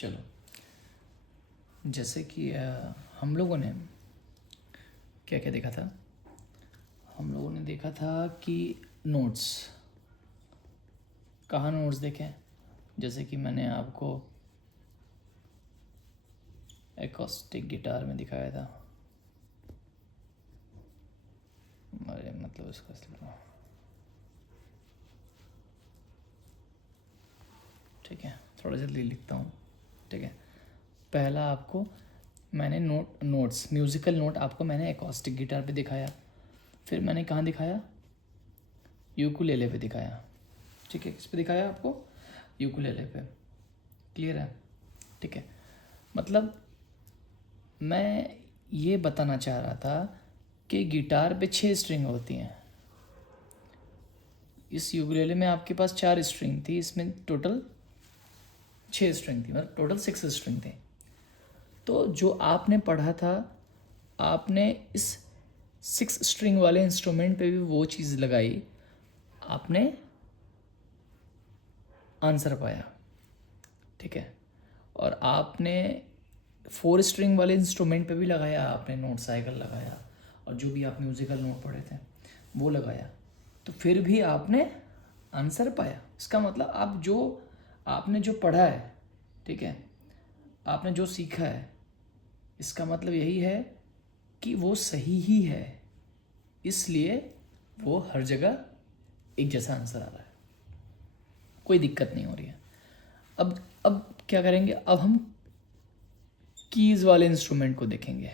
चलो, जैसे कि हम लोगों ने क्या क्या देखा था। हम लोगों ने देखा था कि नोट्स, कहाँ नोट्स देखे। जैसे कि मैंने आपको एकॉस्टिक गिटार में दिखाया था। अरे मतलब इसका ठीक है, थोड़ा जल्दी लिखता हूँ। ठीक है, पहला आपको मैंने नोट्स म्यूज़िकल नोट आपको मैंने एकॉस्टिक गिटार पे दिखाया। फिर मैंने कहाँ दिखाया, यूकुलेले पे दिखाया। ठीक है, किस पे दिखाया आपको, यूकुलेले पे। क्लियर है? ठीक है, मतलब मैं ये बताना चाह रहा था कि गिटार पे 6 स्ट्रिंग होती हैं। इस यूकुलेले में आपके पास 4 स्ट्रिंग थी, इसमें टोटल 6 स्ट्रिंग थी, मतलब टोटल 6 स्ट्रिंग थे। तो जो आपने पढ़ा था, आपने इस 6 स्ट्रिंग वाले इंस्ट्रूमेंट पे भी वो चीज़ लगाई, आपने आंसर पाया। ठीक है, और आपने 4 स्ट्रिंग वाले इंस्ट्रूमेंट पे भी लगाया, आपने नोट साइकिल लगाया, और जो भी आप म्यूज़िकल नोट पढ़े थे वो लगाया, तो फिर भी आपने आंसर पाया। इसका मतलब आपने जो पढ़ा है, ठीक है, आपने जो सीखा है, इसका मतलब यही है कि वो सही ही है, इसलिए वो हर जगह एक जैसा आंसर आ रहा है, कोई दिक्कत नहीं हो रही है। अब क्या करेंगे, अब हम कीज़ वाले इंस्ट्रूमेंट को देखेंगे।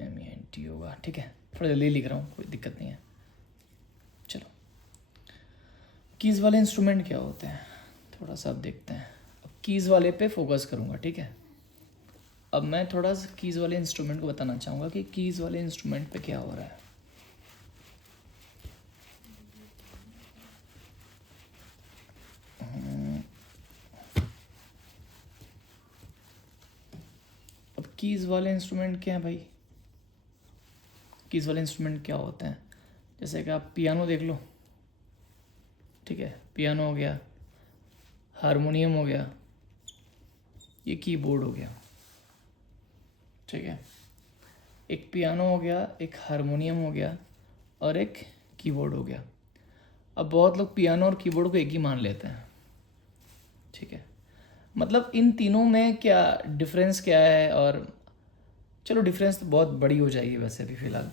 MENT होगा, ठीक है, थोड़ा जल्दी लिख रहा हूँ, कोई दिक्कत नहीं है। चलो, कीज़ वाले इंस्ट्रूमेंट क्या होते हैं थोड़ा सा अब देखते हैं। अब कीज़ वाले पे फोकस करूँगा, ठीक है। अब मैं थोड़ा सा कीज़ वाले इंस्ट्रूमेंट को बताना चाहूँगा कि कीज़ वाले इंस्ट्रूमेंट पे क्या हो रहा है। अब कीज़ वाले इंस्ट्रूमेंट क्या हैं भाई, कीज़ वाले इंस्ट्रूमेंट क्या होते हैं, जैसे कि आप पियानो देख लो। ठीक है, पियानो हो गया, हारमोनियम हो गया, ये कीबोर्ड हो गया। ठीक है, एक पियानो हो गया, एक हारमोनियम हो गया, और एक कीबोर्ड हो गया। अब बहुत लोग पियानो और कीबोर्ड को एक ही मान लेते हैं। ठीक है, मतलब इन तीनों में क्या डिफरेंस क्या है, और चलो डिफरेंस तो बहुत बड़ी हो जाएगी वैसे भी फ़िलहाल,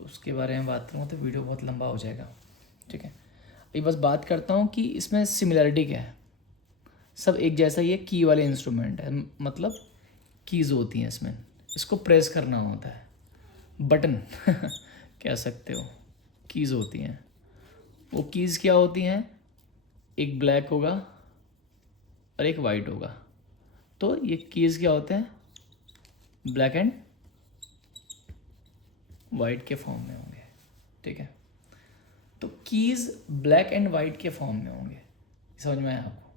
उसके बारे में बात करूँ तो वीडियो बहुत लंबा हो जाएगा। ठीक है, ये बस बात करता हूँ कि इसमें सिमिलरिटी क्या है। सब एक जैसा ही है, की वाले इंस्ट्रूमेंट है, मतलब कीज़ होती हैं इसमें, इसको प्रेस करना होता है, बटन कह सकते हो, कीज़ होती हैं। वो कीज़ क्या होती हैं, एक ब्लैक होगा और एक वाइट होगा, तो ये कीज़ क्या होते हैं, ब्लैक एंड वाइट के फॉर्म में होंगे। ठीक है, तो कीज़ ब्लैक एंड वाइट के फॉर्म में होंगे, समझ में आया आपको।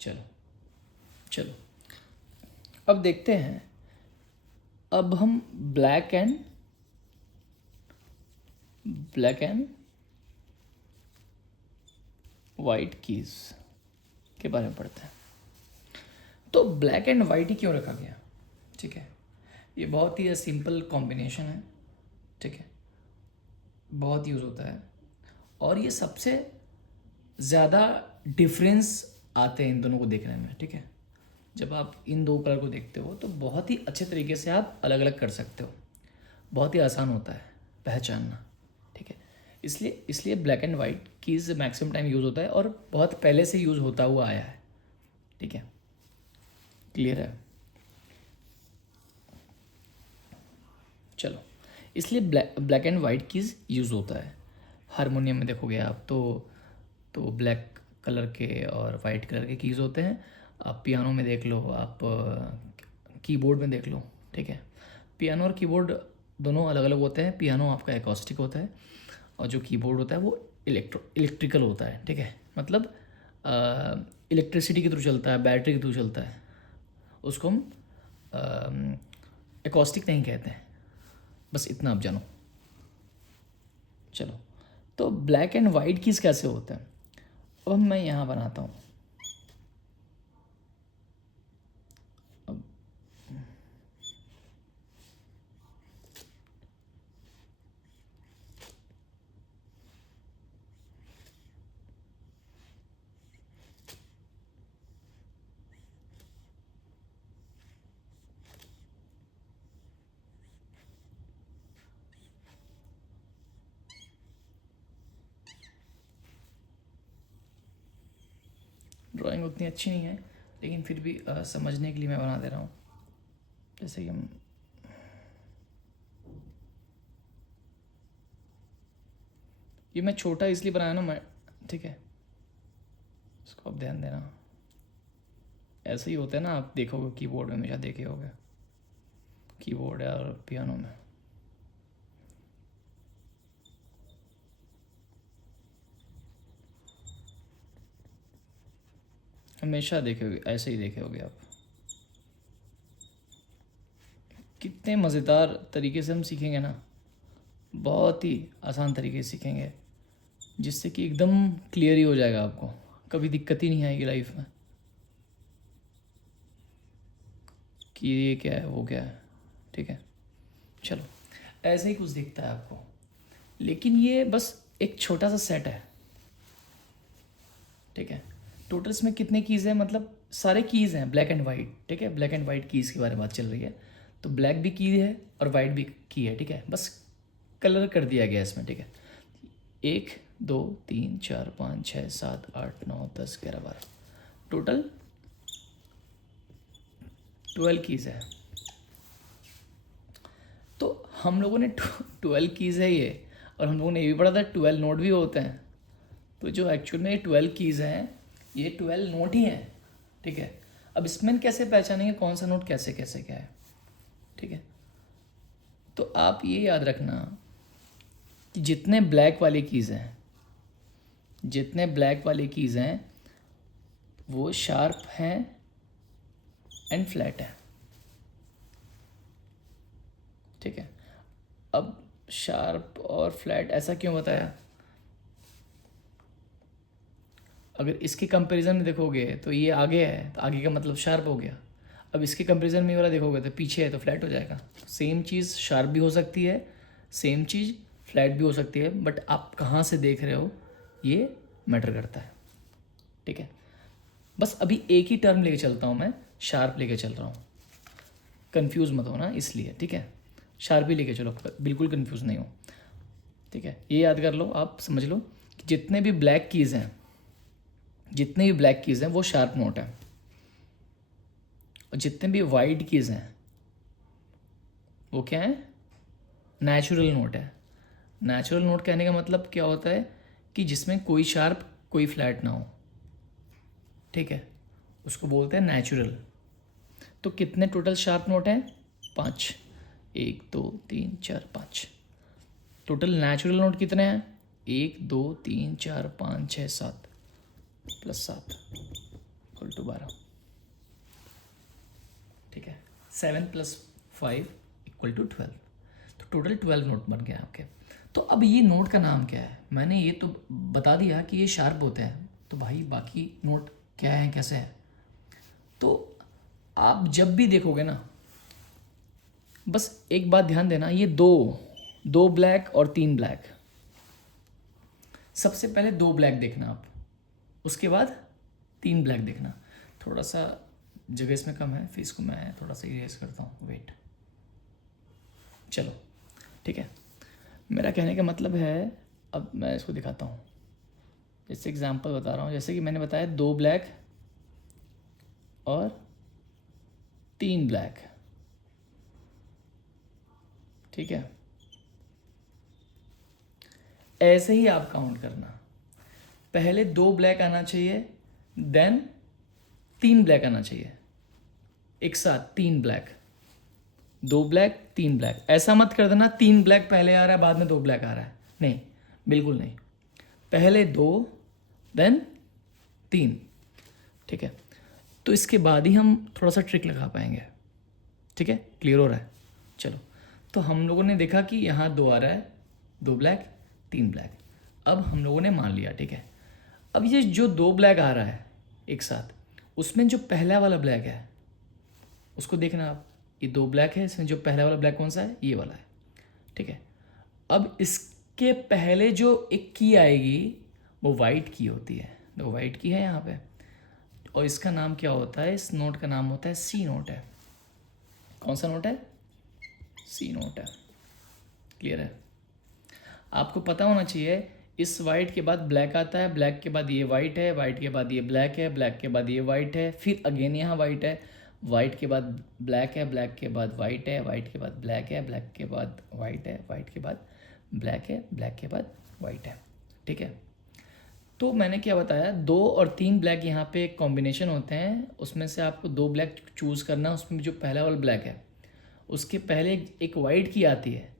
चलो चलो, अब देखते हैं, अब हम ब्लैक एंड वाइट कीज़ के बारे में पढ़ते हैं। तो ब्लैक एंड वाइट ही क्यों रखा गया, ठीक है, ये बहुत ही सिंपल कॉम्बिनेशन है। ठीक है, बहुत यूज़ होता है, और ये सबसे ज़्यादा डिफरेंस आते हैं इन दोनों को देखने में। ठीक है, जब आप इन दो कलर को देखते हो तो बहुत ही अच्छे तरीके से आप अलग अलग कर सकते हो, बहुत ही आसान होता है पहचानना। ठीक है, इसलिए black and white keys maximum time use होता है, और बहुत पहले से यूज़ होता हुआ आया है। ठीक है, क्लियर है। चलो, इसलिए black and white keys use होता है। हारमोनियम में देखोगे आप तो ब्लैक कलर के और वाइट कलर के कीज़ होते हैं। आप पियानो में देख लो, आप कीबोर्ड में देख लो। ठीक है, पियानो और कीबोर्ड दोनों अलग अलग होते हैं। पियानो आपका एकॉस्टिक होता है, और जो कीबोर्ड होता है वो इलेक्ट्रिकल होता है। ठीक है, मतलब इलेक्ट्रिसिटी के थ्रू चलता है, बैटरी के थ्रू चलता है, उसको हम एकॉस्टिक नहीं कहते हैं। बस इतना आप जानो। चलो, तो ब्लैक एंड वाइट कीज़ कैसे होते हैं? अब मैं यहाँ बनाता हूँ। अब ड्राइंग उतनी अच्छी नहीं है, लेकिन फिर भी समझने के लिए मैं बना दे रहा हूँ। जैसे कि हम ये मैं छोटा इसलिए बनाया ना मैं, ठीक है, इसको आप ध्यान देना। ऐसे ही होता है ना, आप देखोगे कीबोर्ड में, हमेशा देखे होगे कीबोर्ड और पियानो में। हमेशा देखे होगे, ऐसे ही देखे होगे आप। कितने मज़ेदार तरीके से हम सीखेंगे ना, बहुत ही आसान तरीके से सीखेंगे, जिससे कि एकदम क्लियर ही हो जाएगा आपको, कभी दिक्कत ही नहीं आएगी लाइफ में कि ये क्या है वो क्या है। ठीक है, चलो, ऐसे ही कुछ दिखता है आपको, लेकिन ये बस एक छोटा सा सेट है। ठीक है, टोटल इसमें कितने कीज़ हैं, मतलब सारे कीज़ हैं ब्लैक एंड वाइट। ठीक है, ब्लैक एंड वाइट कीज़ के बारे में बात चल रही है, तो ब्लैक भी की है और वाइट भी की है। ठीक है, बस कलर कर दिया गया इसमें। ठीक है, 1 2 3 4 5 6 7 8 9 10 11 12, टोटल 12 कीज़ है। तो हम लोगों ने 12 कीज़ है ये, और हम लोगों ने ये भी पढ़ा था 12 नोट भी होते हैं। तो जो एक्चुअल में 12 कीज़ हैं, ये 12 नोट ही हैं। ठीक है, अब इसमें कैसे पहचानेंगे कौन सा नोट कैसे कैसे क्या है? ठीक है, तो आप ये याद रखना कि जितने ब्लैक वाले कीज़ हैं, जितने ब्लैक वाले कीज़ हैं वो शार्प हैं एंड फ्लैट है। ठीक है, अब शार्प और फ्लैट ऐसा क्यों बताया? अगर इसके कंपैरिजन में देखोगे तो ये आगे है, तो आगे का मतलब शार्प हो गया। अब इसके कंपैरिजन में ये वाला देखोगे तो पीछे है, तो फ्लैट हो जाएगा। सेम चीज़ शार्प भी हो सकती है, सेम चीज़ फ्लैट भी हो सकती है, बट आप कहाँ से देख रहे हो ये मैटर करता है। ठीक है, बस अभी एक ही टर्म लेके चलता हूँ मैं, शार्प लेके चल रहा हूँ, कंफ्यूज मत हो ना इसलिए। ठीक है, शार्प ही लेके चलो, बिल्कुल कंफ्यूज नहीं हो। ठीक है, ये याद कर लो, आप समझ लो कि जितने भी ब्लैक कीज़ हैं, जितने भी ब्लैक कीज़ हैं वो शार्प नोट है, और जितने भी वाइट कीज़ हैं वो क्या है? नेचुरल नोट है। नेचुरल नोट कहने का मतलब क्या होता है कि जिसमें कोई शार्प कोई फ्लैट ना हो। ठीक है, उसको बोलते हैं नेचुरल। तो कितने टोटल शार्प नोट हैं? 5, 1 2 3 4 5। टोटल नेचुरल नोट कितने हैं? 1 2 3 4 5 6 7 प्लस 7 इक्वल टू 12। ठीक है, 7 + 5 इक्वल टू 12। तो टोटल 12 नोट बन गए आपके। तो अब ये नोट का नाम क्या है? मैंने ये तो बता दिया कि ये शार्प होते हैं, तो भाई बाकी नोट क्या है कैसे है? तो आप जब भी देखोगे ना, बस एक बात ध्यान देना, ये दो ब्लैक और 3 ब्लैक। सबसे पहले 2 ब्लैक देखना आप, उसके बाद 3 ब्लैक देखना। थोड़ा सा जगह इसमें कम है, फिर इसको मैं थोड़ा सा इरेज करता हूँ, वेट। चलो, ठीक है, मेरा कहने का मतलब है, अब मैं इसको दिखाता हूँ। जैसे एग्जांपल बता रहा हूँ, जैसे कि मैंने बताया 2 ब्लैक और 3 ब्लैक। ठीक है, ऐसे ही आप काउंट करना, पहले 2 ब्लैक आना चाहिए, देन 3 ब्लैक आना चाहिए, एक साथ 3 ब्लैक, 2 ब्लैक 3 ब्लैक। ऐसा मत कर देना 3 ब्लैक पहले आ रहा है बाद में 2 ब्लैक आ रहा है, नहीं, बिल्कुल नहीं, पहले 2 देन 3। ठीक है, तो इसके बाद ही हम थोड़ा सा ट्रिक लगा पाएंगे। ठीक है, क्लियर हो रहा है? चलो, तो हम लोगों ने देखा कि यहाँ 2 आ रहा है, 2 ब्लैक 3 ब्लैक। अब हम लोगों ने मान लिया, ठीक है। अब ये जो दो ब्लैक आ रहा है एक साथ, उसमें जो पहला वाला ब्लैक है उसको देखना आप, ये दो ब्लैक है, इसमें जो पहला वाला ब्लैक कौन सा है, ये वाला है, ठीक है। अब इसके पहले जो एक की आएगी वो वाइट की होती है, तो वाइट की है यहाँ पे, और इसका नाम क्या होता है, इस नोट का नाम होता है सी नोट है। कौन सा नोट है, सी नोट है। क्लियर है। आपको पता होना चाहिए इस वाइट के बाद ब्लैक आता है, ब्लैक के बाद ये वाइट है, वाइट के बाद ये ब्लैक है, ब्लैक के बाद ये वाइट है, फिर अगेन यहाँ वाइट है, वाइट के बाद ब्लैक है, ब्लैक के बाद वाइट है, वाइट के बाद ब्लैक है, ब्लैक के बाद वाइट है, वाइट के बाद ब्लैक है, ब्लैक के बाद वाइट है, ठीक है। तो मैंने क्या बताया, 2 और 3 ब्लैक यहाँ पे कॉम्बिनेशन होते हैं, उसमें से आपको 2 ब्लैक चूज़ करना, उसमें जो पहला वाला ब्लैक है उसके पहले एक वाइट की आती है,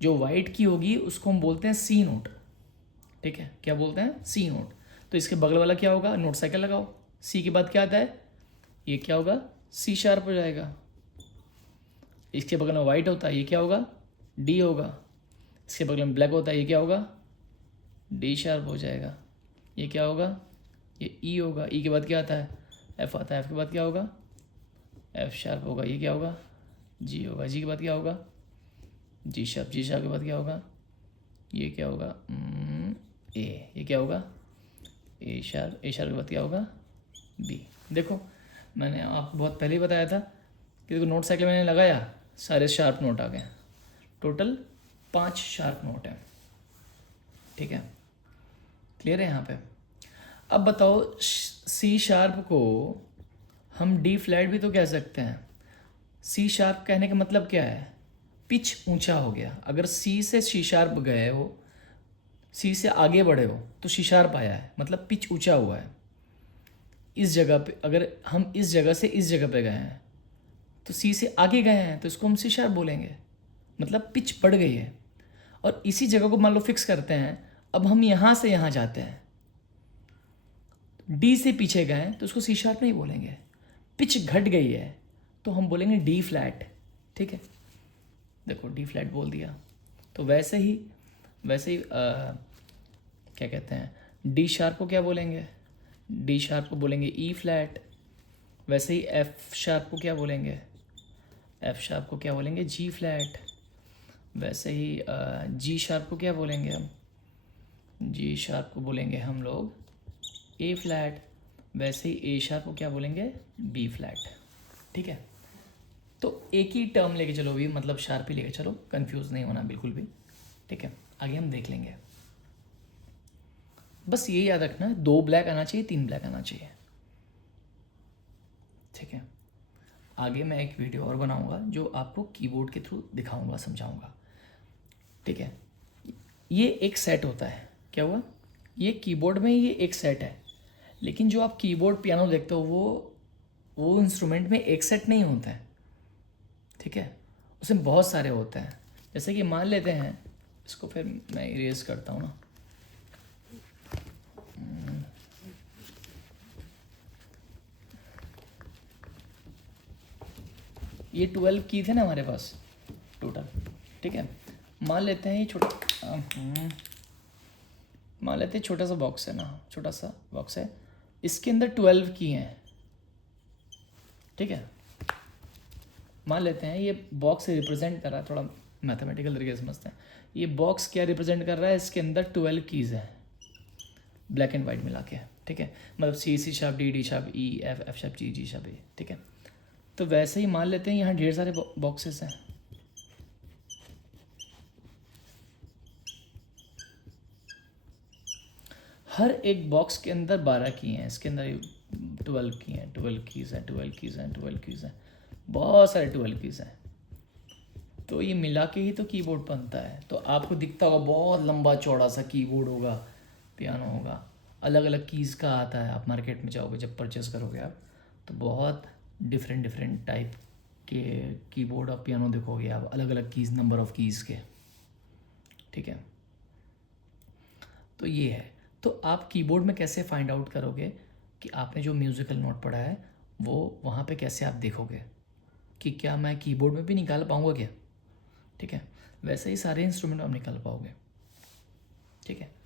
जो वाइट की होगी उसको हम बोलते हैं सी नोट, ठीक है। क्या बोलते हैं, सी नोट। तो इसके बगल वाला क्या होगा, नोट साइकिल लगाओ, सी के बाद क्या आता है, ये क्या होगा, सी शार्प हो जाएगा। इसके बगल में वाइट होता है, ये क्या होगा, डी होगा। इसके बगल में ब्लैक होता है, ये क्या होगा, डी शार्प हो जाएगा। ये क्या होगा, ये ई होगा। ई के बाद क्या आता है, एफ आता है। एफ के बाद क्या होगा, एफ शार्प होगा। ये क्या होगा, जी होगा। जी के बाद क्या होगा, जी शार्प। जी शार्प के बाद क्या होगा, ये क्या होगा, ए। ये क्या होगा, ए शार्प। ए शार्प के बाद क्या होगा, बी। देखो मैंने आपको बहुत पहले ही बताया था कि देखो नोट साइकिल मैंने लगाया, सारे शार्प नोट आ गए, टोटल 5 शार्प नोट हैं, ठीक है। क्लियर है यहाँ पे। अब बताओ, सी शार्प को हम डी फ्लैट भी तो कह सकते हैं। सी शार्प कहने का मतलब क्या है, पिच ऊंचा हो गया। अगर सी से सी शार्प गए हो, सी से आगे बढ़े हो तो सी शार्प आया है, मतलब पिच ऊंचा हुआ है। इस जगह पे अगर हम इस जगह से इस जगह पे गए हैं तो सी से आगे गए हैं तो इसको हम सी शार्प बोलेंगे, मतलब पिच बढ़ गई है। और इसी जगह को मान लो फिक्स करते हैं, अब हम यहाँ से यहाँ जाते हैं, डी से पीछे गए तो उसको सी शार्प नहीं बोलेंगे, पिच घट गई है तो हम बोलेंगे डी फ्लैट, ठीक है। देखो डी फ्लैट बोल दिया। तो वैसे ही क्या कहते हैं, डी शार्प को क्या बोलेंगे, डी शार्प को बोलेंगे ई फ्लैट। वैसे ही एफ शार्प को क्या बोलेंगे, एफ शार्प को क्या बोलेंगे, जी फ्लैट। वैसे ही जी शार्प को क्या बोलेंगे हम, जी शार्प को बोलेंगे हम लोग ए फ्लैट। वैसे ही ए शार्प को क्या बोलेंगे, बी फ्लैट, ठीक है। तो एक ही टर्म लेके चलो भी, मतलब शार्प ही लेके चलो, कंफ्यूज नहीं होना बिल्कुल भी, ठीक है। आगे हम देख लेंगे। बस ये याद रखना है, 2 ब्लैक आना चाहिए, 3 ब्लैक आना चाहिए, ठीक है। आगे मैं एक वीडियो और बनाऊंगा जो आपको कीबोर्ड के थ्रू दिखाऊंगा, समझाऊंगा, ठीक है। ये एक सेट होता है, क्या हुआ, ये कीबोर्ड में ये एक सेट है। लेकिन जो आप कीबोर्ड पियानो देखते हो वो इंस्ट्रूमेंट में एक सेट नहीं होता है, ठीक है। उसमें बहुत सारे होते हैं। जैसे कि मान लेते हैं, इसको फिर मैं इरेज करता हूँ ना, ये 12 की थे ना हमारे पास टोटल, ठीक है। मान लेते हैं ये मान लेते हैं छोटा सा बॉक्स है ना, छोटा सा बॉक्स है, इसके अंदर 12 की हैं, ठीक है। मान लेते हैं ये बॉक्स रिप्रेजेंट कर रहा है, थोड़ा मैथमेटिकल तरीके से समझते हैं, ये बॉक्स क्या रिप्रेजेंट कर रहा है, इसके अंदर 12 कीज़ हैं, ब्लैक एंड वाइट मिला के, ठीक है। मतलब C C sharp, D D sharp, E F F sharp, G G sharp, A, ठीक है। तो वैसे ही मान लेते हैं यहाँ ढेर सारे बॉक्सेस हैं, हर एक बॉक्स के अंदर 12 की हैं, इसके अंदर 12 की हैं, 12 कीज़ हैं, 12 कीज़ हैं, 12 कीज़ हैं, बहुत सारे 12 कीज़ हैं। तो ये मिला के ही तो कीबोर्ड बनता है। तो आपको दिखता होगा बहुत लंबा चौड़ा सा कीबोर्ड होगा, पियानो होगा, अलग अलग कीज़ का आता है। आप मार्केट में जाओगे जब परचेस करोगे आप, तो बहुत डिफरेंट डिफरेंट टाइप के कीबोर्ड और पियानो देखोगे आप, अलग अलग कीज़, नंबर ऑफ़ कीज़ के, ठीक है। तो ये है। तो आप कीबोर्ड में कैसे फाइंड आउट करोगे कि आपने जो म्यूज़िकल नोट पढ़ा है वो वहाँ पे कैसे आप देखोगे कि क्या मैं कीबोर्ड में भी निकाल पाऊँगा क्या, ठीक है। वैसे ही सारे इंस्ट्रूमेंट आप निकाल पाओगे। ठीक है।